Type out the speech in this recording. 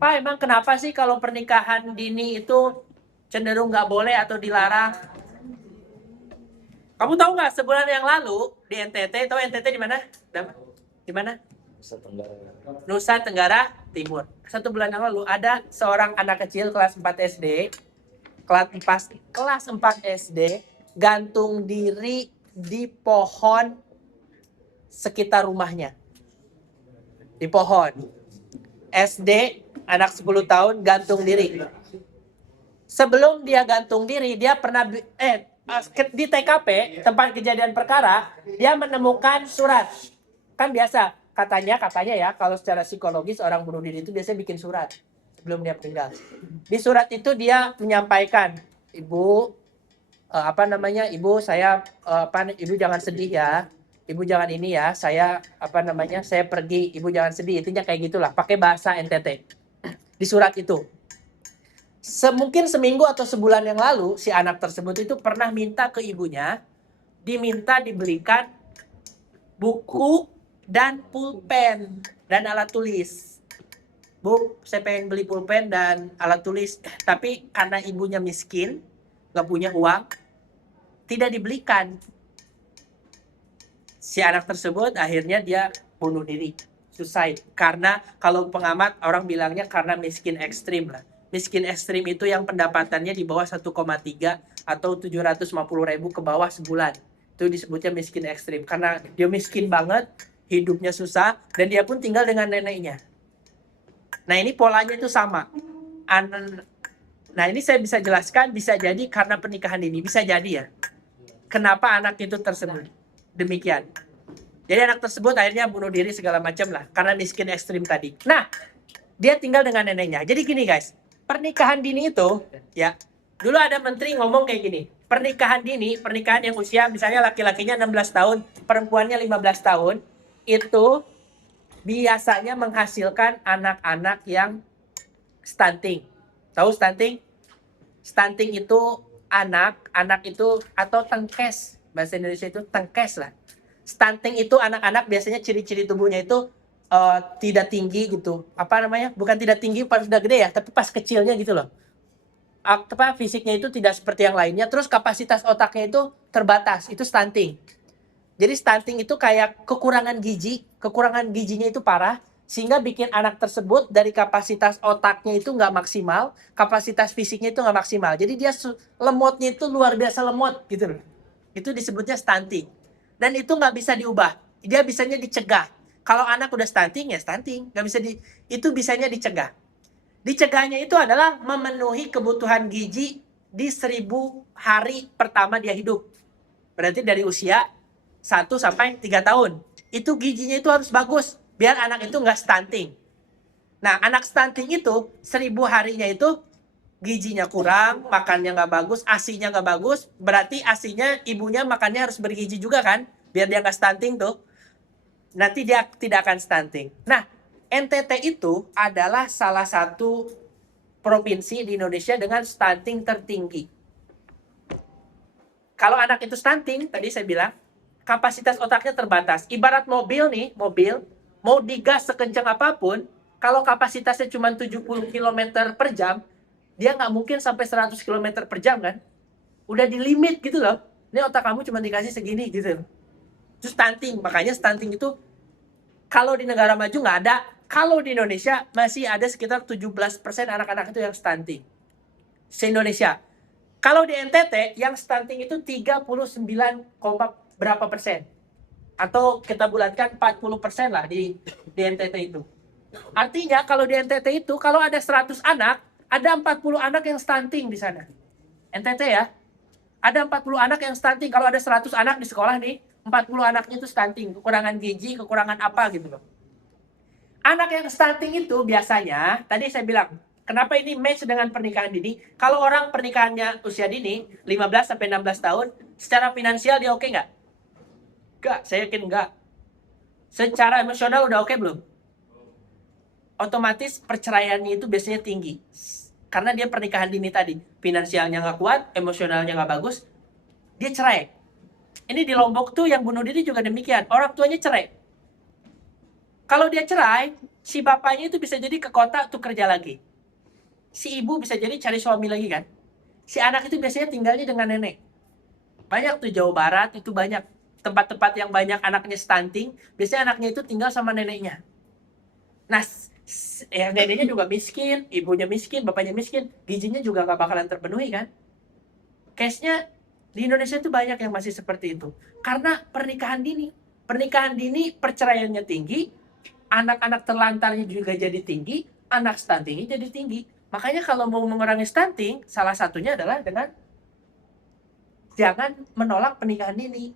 Pak, emang kenapa sih kalau pernikahan dini itu cenderung nggak boleh atau dilarang? Kamu tahu nggak sebulan yang lalu di NTT, tahu NTT di mana? Di mana? Nusa Tenggara Timur. 1 bulan yang lalu ada seorang anak kecil kelas 4 SD, kelas 4 SD gantung diri di pohon sekitar rumahnya. Di pohon. SD, anak 10 tahun gantung diri. Sebelum dia gantung diri, dia pernah di TKP, tempat kejadian perkara, dia menemukan surat. Kan biasa, katanya ya, kalau secara psikologis orang bunuh diri itu biasanya bikin surat sebelum dia meninggal. Di surat itu dia menyampaikan, Ibu, Ibu, saya Ibu jangan sedih ya. Ibu jangan ini ya, saya saya pergi, Ibu jangan sedih. Intinya kayak gitulah, pakai bahasa NTT. Di surat itu. Mungkin seminggu atau sebulan yang lalu, si anak tersebut itu pernah minta ke ibunya, diminta dibelikan buku dan pulpen dan alat tulis. Bu, saya pengen beli pulpen dan alat tulis, tapi karena ibunya miskin, nggak punya uang, tidak dibelikan. Si anak tersebut akhirnya dia bunuh diri, suicide. Karena kalau pengamat orang bilangnya karena miskin ekstrim lah. Miskin ekstrim itu yang pendapatannya di bawah 1,3 atau 750.000 ke bawah sebulan. Itu disebutnya miskin ekstrim. Karena dia miskin banget, hidupnya susah, dan dia pun tinggal dengan neneknya. Nah ini polanya itu sama. Nah ini saya bisa jelaskan, bisa jadi karena pernikahan ini. Bisa jadi ya. Kenapa anak itu tersebut demikian. Jadi anak tersebut akhirnya bunuh diri segala macam lah. Karena miskin ekstrim tadi. Nah, dia tinggal dengan neneknya. Jadi gini guys, pernikahan dini itu, ya, dulu ada menteri ngomong kayak gini. Pernikahan dini, pernikahan yang usia misalnya laki-lakinya 16 tahun, perempuannya 15 tahun, itu biasanya menghasilkan anak-anak yang stunting. Tahu stunting? Stunting itu anak itu atau tengkes. Bahasa Indonesia itu tengkes lah. Stunting itu anak-anak biasanya ciri-ciri tubuhnya itu tidak tinggi gitu. Bukan tidak tinggi pas udah gede ya, tapi pas kecilnya gitu loh. Fisiknya itu tidak seperti yang lainnya. Terus kapasitas otaknya itu terbatas. Itu stunting. Jadi stunting itu kayak kekurangan gizi. Kekurangan gizinya itu parah. Sehingga bikin anak tersebut dari kapasitas otaknya itu nggak maksimal. Kapasitas fisiknya itu nggak maksimal. Jadi dia lemotnya itu luar biasa lemot gitu loh. Itu disebutnya stunting. Dan itu nggak bisa diubah. Dia bisanya dicegah. Kalau anak udah stunting, ya stunting. Nggak bisa itu bisanya dicegah. Dicegahnya itu adalah memenuhi kebutuhan gizi di 1.000 hari pertama dia hidup. Berarti dari usia 1 sampai 3 tahun. Itu gizinya itu harus bagus. Biar anak itu nggak stunting. Nah, anak stunting itu 1.000 harinya itu gizinya kurang, makannya nggak bagus, asinya nggak bagus, berarti asinya ibunya makannya harus bergizi juga kan, biar dia nggak stunting tuh. Nanti dia tidak akan stunting. Nah, NTT itu adalah salah satu provinsi di Indonesia dengan stunting tertinggi. Kalau anak itu stunting, tadi saya bilang, kapasitas otaknya terbatas. Ibarat mobil nih, mau digas sekencang apapun, kalau kapasitasnya cuma 70 km per jam, dia nggak mungkin sampai 100 km per jam kan. Udah di limit gitu loh. Ini otak kamu cuma dikasih segini gitu. Itu stunting. Makanya stunting itu kalau di negara maju nggak ada. Kalau di Indonesia masih ada sekitar 17% anak-anak itu yang stunting. Se-Indonesia. Kalau di NTT yang stunting itu 39, berapa persen. Atau kita bulatkan 40% lah di NTT itu. Artinya kalau di NTT itu kalau ada 100 anak, ada 40 anak yang stunting di sana. NTT ya. Ada 40 anak yang stunting. Kalau ada 100 anak di sekolah nih, 40 anaknya itu stunting. Kekurangan gizi, kekurangan apa gitu loh. Anak yang stunting itu biasanya, tadi saya bilang, kenapa ini match dengan pernikahan dini? Kalau orang pernikahannya usia dini, 15 sampai 16 tahun, secara finansial dia oke nggak? Nggak, saya yakin nggak. Secara emosional udah oke belum? Otomatis perceraiannya itu biasanya tinggi. Karena dia pernikahan dini tadi. Finansialnya nggak kuat, emosionalnya nggak bagus, dia cerai. Ini di Lombok tuh yang bunuh diri juga demikian. Orang tuanya cerai. Kalau dia cerai, si bapaknya itu bisa jadi ke kota untuk kerja lagi. Si ibu bisa jadi cari suami lagi kan. Si anak itu biasanya tinggalnya dengan nenek. Banyak tuh Jawa Barat itu banyak tempat-tempat yang banyak anaknya stunting, biasanya anaknya itu tinggal sama neneknya. Nah, ya neneknya juga miskin, ibunya miskin, bapaknya miskin, gizinya juga gak bakalan terpenuhi kan. Case-nya di Indonesia itu banyak yang masih seperti itu. Karena pernikahan dini. Pernikahan dini perceraiannya tinggi, anak-anak terlantarnya juga jadi tinggi, anak stuntingnya jadi tinggi. Makanya kalau mau mengurangi stunting, salah satunya adalah dengan jangan menolak pernikahan dini.